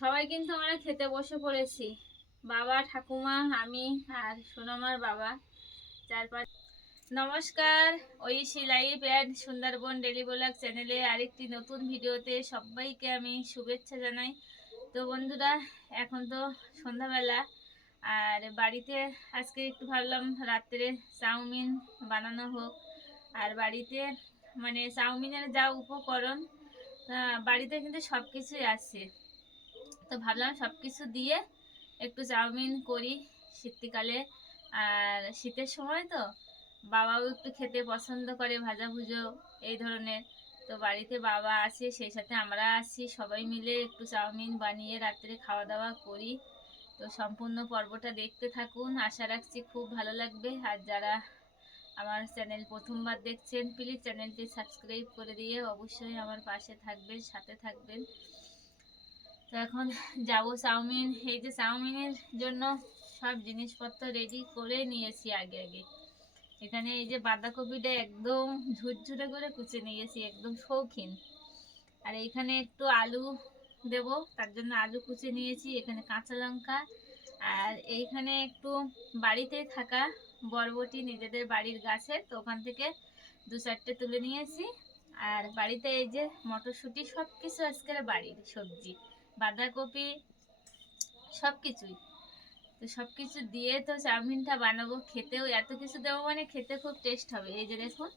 সবাই কিন্তু আমরা খেতে বসে পড়েছি। বাবা, ঠাকুমা, আমি আর সোনামার বাবা। চার পাঁচ নমস্কার Oishi live and Sundarban daily blog চ্যানেলে আরেকটি নতুন ভিডিওতে সবাইকে আমি শুভেচ্ছা জানাই। তো বন্ধুরা, এখন তো সন্ধ্যাবেলা, আর বাড়িতে আজকে একটু ভাবলাম রাত্রে চাউমিন বানানো হোক। আর বাড়িতে মানে চাউমিনের যা উপকরণ বাড়িতে কিন্তু সব কিছুই আছে। তো ভাবলাম সব কিছু দিয়ে একটু চাউমিন করি শীতকালে। আর শীতের সময় তো বাবাও একটু খেতে পছন্দ করে, ভাজা ভুজো এই ধরনের। তো বাড়িতে বাবা আছে, সেই সাথে আমরা আছি, সবাই মিলে একটু চাউমিন বানিয়ে রাত্রে খাওয়া দাওয়া করি। তো সম্পূর্ণ পর্বটা দেখতে থাকুন, আশা রাখছি খুব ভালো লাগবে। আর যারা আমার চ্যানেল প্রথমবার দেখছেন, প্লিজ চ্যানেলটি সাবস্ক্রাইব করে দিয়ে অবশ্যই আমার পাশে থাকবেন, সাথে থাকবেন। তো এখন যাব চাউমিন, এই যে চাউমিনের জন্য সব জিনিসপত্র রেডি করে নিয়েছি আগে আগে। এখানে এই যে বাঁধাকপিটা একদম ঝুরঝুরে করে কুচে নিয়েছি, একদম শৌখিন। আর এইখানে একটু আলু দেব, তার জন্য আলু কুচে নিয়েছি, এখানে কাঁচা লঙ্কা। আর এইখানে একটু বাড়িতে থাকা বরবটি নিজেদের বাড়ির গাছের তো ওখান থেকে দু চারটে তুলে নিয়েছি। আর বাড়িতে এই যে মটরশুঁটি সব কিছু আজকের বাড়ির সবজি। বাঁধাকপি সব কিছুই তো সব কিছু দিয়ে তো চাউমিনটা বানাবো, খেতেও এত কিছু দেবো মানে খেতে খুব টেস্ট হবে। এই যে দেখুন,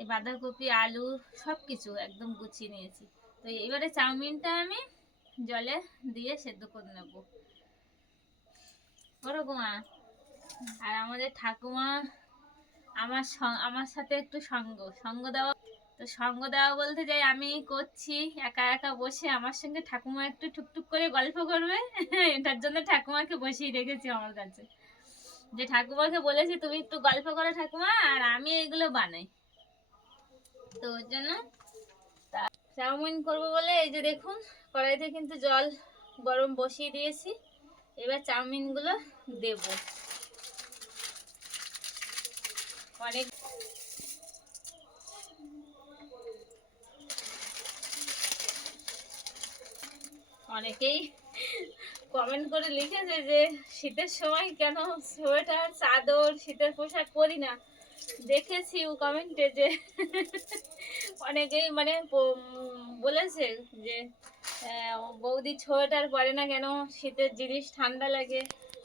এই বাঁধাকপি, আলু সব কিছু একদম গুছিয়ে নিয়েছি। তো এবারে চাউমিনটা আমি জলে দিয়ে সেদ্ধ করে নেব। ওরকমা আর আমাদের ঠাকুমা আমার আমার সাথে একটু সঙ্গ। সঙ্গ দেওয়া তো সঙ্গ দেওয়া বলতে যাই আমি করছি। একা একা বসে আমার সঙ্গে ঠাকুমা একটু টুকটুক করে গল্প করবে। এটার জন্য ঠাকুমাকে বসিয়ে রেখেছি আমার কাছে। যে ঠাকুমাকে বলেছি, তুমি একটু গল্প করো ঠাকুমা, আর আমি এগুলো বানাই। তো ওর জন্য চাউমিন করব বলে, এই যে দেখুন, কড়াইতে কিন্তু জল গরম বসিয়ে দিয়েছি। এবার চাউমিনগুলো দেব। অনেক অনেকেই কমেন্ট করে লিখেছে যে শীতের সময় কেন সোয়েটার চাদর শীতের পোশাক পরি না? দেখেছি ও কমেন্টে যে অনেকেই মানে বলেছে যে বৌদি সোয়েটার পরে না কেন? শীতের জিনিস ঠান্ডা লাগে।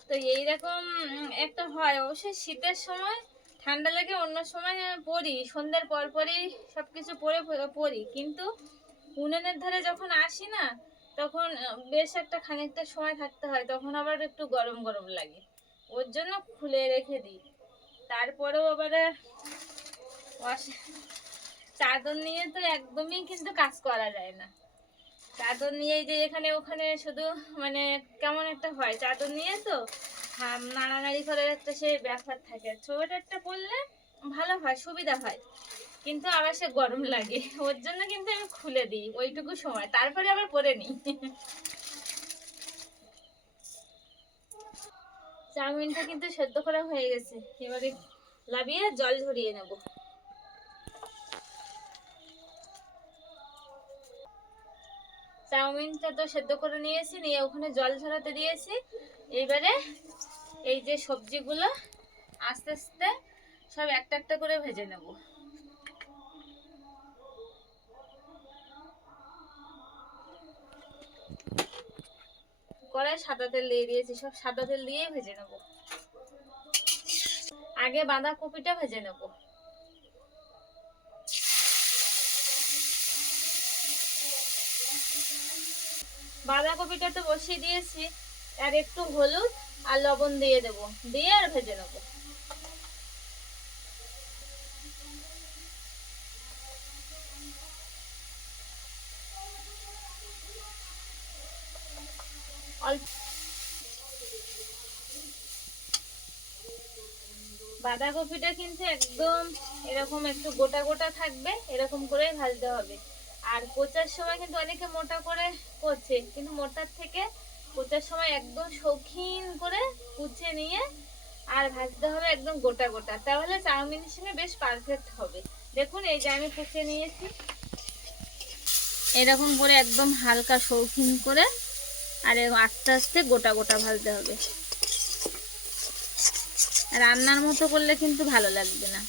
তো এইরকম উম, একটা হয়। অবশ্যই শীতের সময় ঠান্ডা লাগে অন্য সময় পরি। সন্ধ্যার পর পরই সব কিছু পরে পরি। কিন্তু উনুনের ধারে যখন আসি না তখন বেশ একটা খানিকটা সময় থাকতে হয়, তখন আবার একটু গরম গরম লাগে। ওর জন্য খুলে রেখে দিই। তারপরেও আবার চাদর নিয়ে তো একদমই কিন্তু কাজ করা যায় না। চাদর নিয়ে যে এখানে ওখানে শুধু মানে কেমন একটা হয়। চাদর নিয়ে তো নাড়ানাড়ি করার একটা সে ব্যাপার থাকে। সোয়েটারটা পরলে ভালো হয়, সুবিধা হয়। কিন্তু আবার সে গরম লাগে, ওর জন্য কিন্তু আমি খুলে দিই, ওইটুকু সময়, তারপরে আবার পরে নিই। চাউমিনটা কিন্তু সেদ্ধ করা হয়ে গেছে, এবারে লাবিয়ে জল ঝরিয়ে নেব। চাউমিনটা তো সেদ্ধ করে নিয়েছি, নিয়ে ওখানে জল ঝরাতে দিয়েছি, এইবারে এই যে সবজিগুলো, আস্তে আস্তে সব একটা একটা করে ভেজে নেব। কড়াই সাদা তেল দিয়ে দিয়েছি, সব সাদা তেল দিয়েই ভেজে নেব। আগে বাঁধাকপিটা ভেজে নেব। বাঁধাকপিটা তো বসিয়ে দিয়েছি, আর একটু হলুদ আর লবণ দিয়ে দেব, দিয়ে আর ভেজে নেব। বাঁধাকপিটা কিন্তু একদম এরকম একটু গোটা গোটা থাকবে, এরকম করে ভাজতে হবে। আর কোচার সময় কিন্তু অনেকে মোটা করে করছে, কিন্তু মোটার থেকে কোচার সময় একদম শৌখিন করে কুচে নিয়ে আর ভাজতে হবে একদম গোটা গোটা। তাহলে চাউমিনের সঙ্গে বেশ পারফেক্ট হবে। দেখুন, এই যে আমি কুচে নিয়েছি। এরকম করে একদম হালকা শৌখিন করে আর আস্তে আস্তে গোটা গোটা ভাজতে হবে। রান্নার মতো করলে কিন্তু ভালো লাগবে না।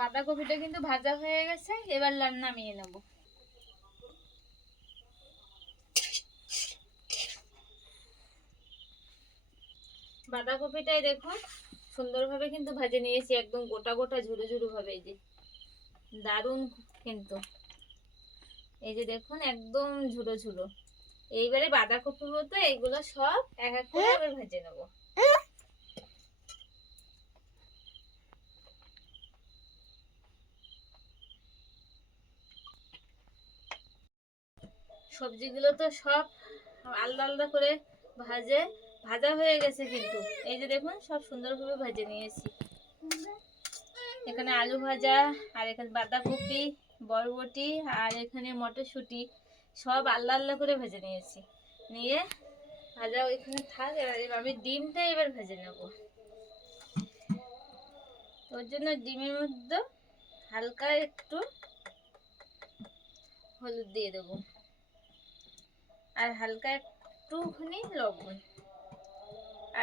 বাঁধাকপিটা কিন্তু ভাজা হয়ে গেছে, এবার নামিয়ে নেব। বাঁধাকপিটাই দেখুন, সুন্দরভাবে কিন্তু ভাজে নিয়েছি, একদম গোটা গোটা ঝুরো ঝুরো ভাবে যে। দারুণ কিন্তু। এই যে দেখুন, একদম ঝুলো ঝুরো এইবারে বাঁধাকপি মতো এইগুলো সব এক এক করে ভেজে নেব। সবজিগুলো তো সব আলাদা আলাদা করে ভাজে, ভাজা হয়ে গেছে কিন্তু। এই যে দেখুন, সব সুন্দরভাবে ভেজে নিয়েছি। এখানে আলু ভাজা আর এখানে বাঁধাকপি। বরবটি আর এখানে মটরশুঁটি সব আলাদা আলাদা করে ভেজে নিয়েছি। নিয়ে ভাজা ওইখানে থাক আমি ডিমটা এবার ভেজে নেব। ওর জন্য ডিমের মধ্যে হালকা একটু হলুদ দিয়ে দেবো। আর হালকা একটুখানি লবণ।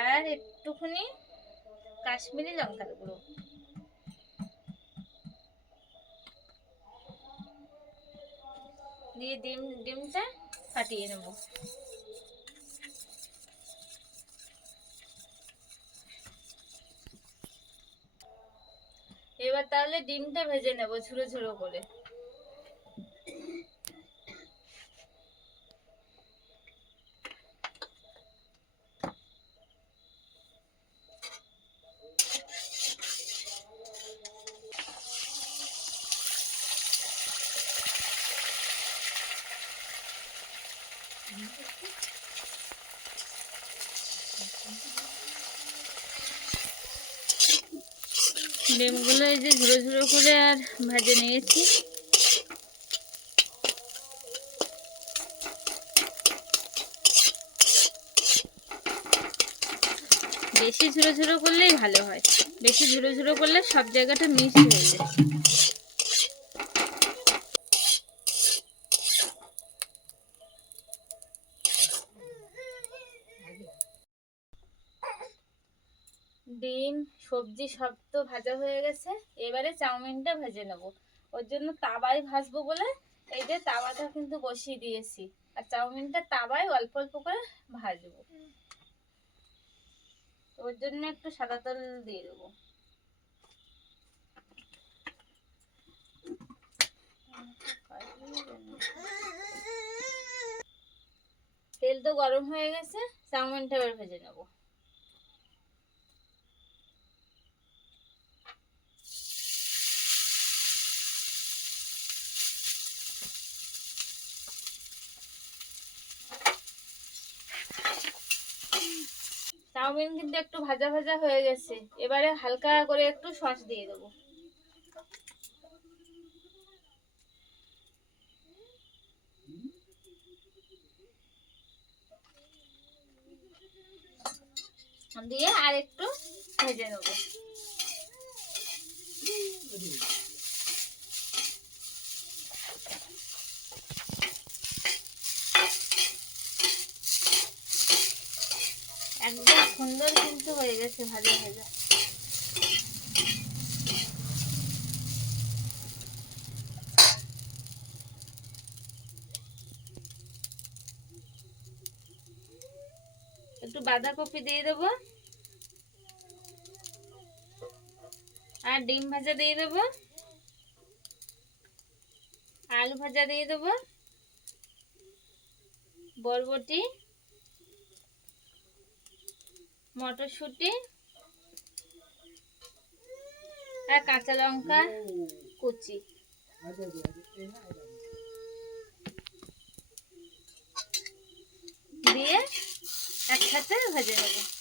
আর একটুখানি কাশ্মীরি লঙ্কার গুঁড়ো। দিয়ে ডিম ডিমটা ফাটিয়ে নেব। এবার তাহলে ডিমটা ভেজে নেব ঝুড়ো ঝুরো করে। ডিমগুলো এই যে ঝুড়ো ঝুড়ো করে আর ভেজে নিয়েছি। বেশি ঝুড়ো ঝুড়ো করলেই ভালো হয়। বেশি ঝুড়ো ঝুড়ো করলে সব জায়গাটা মিক্স হয়ে যায় ডিম সবজি সব তো ভাজা হয়ে গেছে, এবারে চাউমিনটা ভেজে নেব। ওর জন্য তাওয়ায় ভাজবো বলে এই যে তাওয়াটা কিন্তু বসিয়ে দিয়েছি। আর চাউমিনটা তাওয়ায় অল্প অল্প করে ভাজবো। ওর জন্য একটু সাদা তেল দিয়ে দেবো। তেল তো গরম হয়ে গেছে, চাউমিনটা এবার ভেজে নেব। চাউমিন কিন্তু একটু ভাজা ভাজা হয়ে গেছে। এবারে হালকা করে একটু সস দিয়ে দেবো। দিয়ে আর একটু ভেজে নেব একদম সুন্দর কিন্তু হয়ে গেছে, ভাজা ভাজা। একটু বাঁধাকপি দিয়ে দেবো। আর ডিম ভাজা দিয়ে দেবো। আলু ভাজা দিয়ে দেবো। বরবটি। মটরশুঁটি আর কাঁচা লঙ্কা কুচি। দিয়ে একসাথে ভেজে নেব।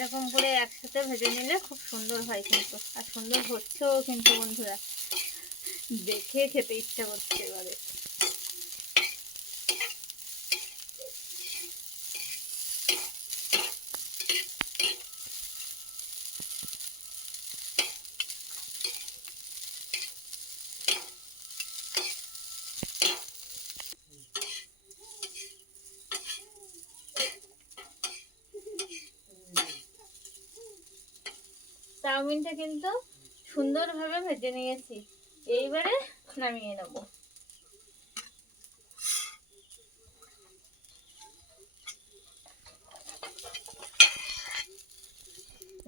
এরকম করে একসাথে ভেজে নিলে খুব সুন্দর হয় কিন্তু। আর সুন্দর হচ্ছেও কিন্তু বন্ধুরা। দেখে খেতে ইচ্ছা করছে এবারে। চাউমিনটা কিন্তু সুন্দরভাবে ভেজে নিয়েছি। এইবারে নামিয়ে নেব।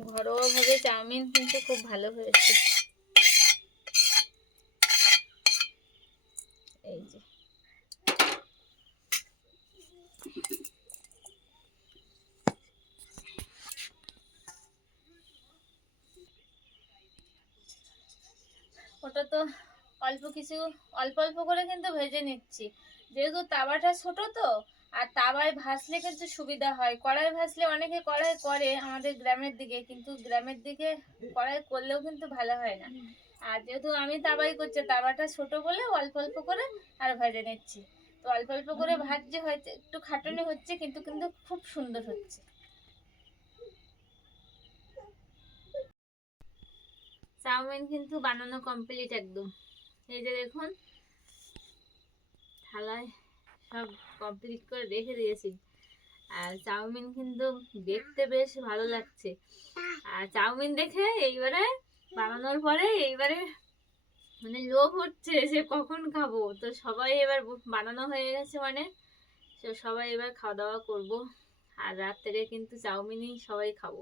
ঘরোয়াভাবে চাউমিন কিন্তু খুব ভালো হয়েছে। এই যে। তো অল্প কিছু, অল্প অল্প করে কিন্তু ভেজে নিচ্ছি। যেহেতু তাওয়াটা ছোট তো, আর তাওয়ায় ভাসলে কিন্তু সুবিধা হয়। কড়াই ভাসলে অনেকে কড়াই করে আমাদের গ্রামের দিকে, কিন্তু গ্রামের দিকে কড়াই করলেও কিন্তু ভালো হয় না। আর যেহেতু আমি তাওয়াই করছি, তাওয়াটা ছোট বলে অল্প অল্প করে আর ভেজে নিচ্ছি। তো অল্প অল্প করে ভাজছে, হয়তো একটু খাটুনি হচ্ছে, কিন্তু কিন্তু খুব সুন্দর হচ্ছে। চাউমিন কিন্তু বানানো কমপ্লিট একদম। এই যে দেখুন, থালায় সব কমপ্লিট করে রেখে দিয়েছি। আর চাউমিন কিন্তু দেখতে বেশ ভালো লাগছে। আর চাউমিন দেখে এইবারে বানানোর পরে এইবারে মানে লোভ হচ্ছে যে কখন খাব? তো সবাই এবার বানানো হয়ে গেছে মানে। তো সবাই এবার খাওয়া দাওয়া করব। আর রাত্রে কিন্তু চাউমিনই সবাই খাব।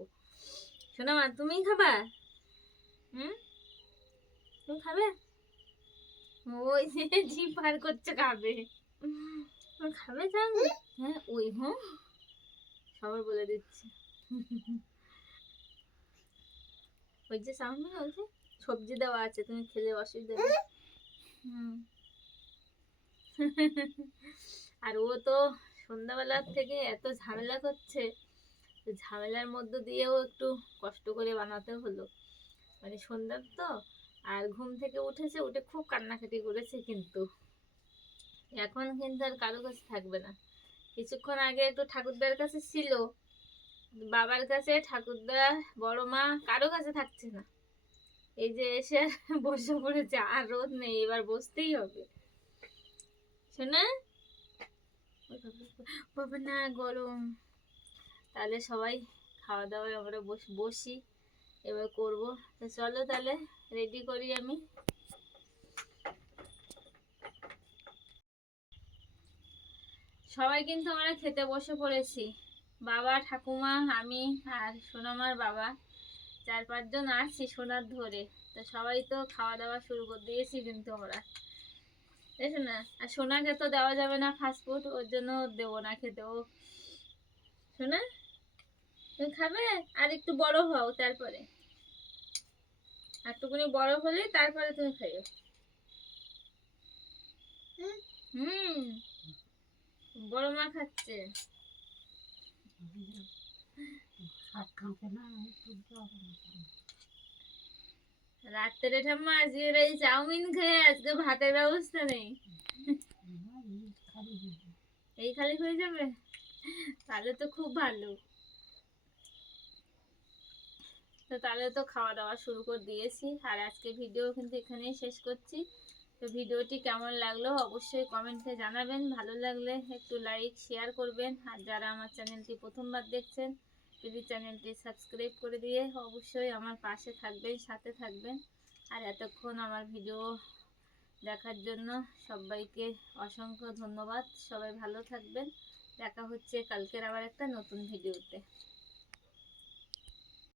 শোনা মা তুমি খাবা? হুম? তুমি খাবে? ওই যে জিভ বার করছে খাবে। খাবে চাউমিন হ্যাঁ ওই হ্যাঁ সবার বলে দিচ্ছি। ওই যে চাউমিন ওই যে সবজি দেওয়া আছে তুমি খেলে অসুবিধা নেই। হুম? আর ও তো সন্ধ্যাবেলার থেকে এত ঝামেলা করছে ঝামেলার মধ্য দিয়েও একটু কষ্ট করে বানাতে হলো। মানে সন্ধ্যার তো আর ঘুম থেকে উঠেছে উঠে খুব কান্নাকাটি করেছে কিন্তু। এখন কিন্তু আর কারও কাছে থাকবে না। কিছুক্ষণ আগে একটু ঠাকুরদার কাছে ছিল বাবার কাছে ঠাকুরদা বড় মা কারও কাছে থাকছে না। এই যে এসে বসে পড়েছে আর রোদ নেই এবার বসতেই হবে। শোনা? বাবা, না গরম। তাহলে সবাই খাওয়া দাওয়ায় আমরা বসি এবার করব। চলো তাহলে রেডি করি আমি। সবাই কিন্তু আমরা খেতে বসে পড়েছি। বাবা, ঠাকুমা, আমি আর সোনামার বাবা। চার পাঁচজন আছি সোনার ধরে। তো সবাই তো খাওয়া দাওয়া শুরু করে দিয়েছি কিন্তু আমরা। দেখো না? আর সোনাকে তো দেওয়া যাবে না ফাস্টফুড ওর জন্য দেবো না খেতে। ও তুমি খাবে? আর একটু বড় হও তারপরে। একটুখানি বড় হলে তারপরে তুমি খাইও। হুম? বড় মা খাচ্ছে। রাত্রে ঠাম্মা আজকে এই চাউমিন খেয়ে আজকে ভাতের ব্যবস্থা নেই। এই খালি হয়ে যাবে? তাহলে তো খুব ভালো। তো তাহলে তো খাওয়া দাওয়া শুরু করে দিয়েছি। আর আজকে ভিডিও কিন্তু এখানেই শেষ করছি। তো ভিডিওটি কেমন লাগল অবশ্যই কমেন্টে জানাবেন। ভালো লাগলে একটু লাইক শেয়ার করবেন। আর যারা আমার চ্যানেলটি প্রথমবার দেখছেন প্লিজ চ্যানেলটি সাবস্ক্রাইব করে দিয়ে অবশ্যই আমার পাশে থাকবেন, সাথে থাকবেন। আর এতক্ষণ আমার ভিডিও দেখার জন্য সবাইকে অসংখ্য ধন্যবাদ। সবাই ভালো থাকবেন। দেখা হচ্ছে কালকের আবার একটা নতুন ভিডিওতে।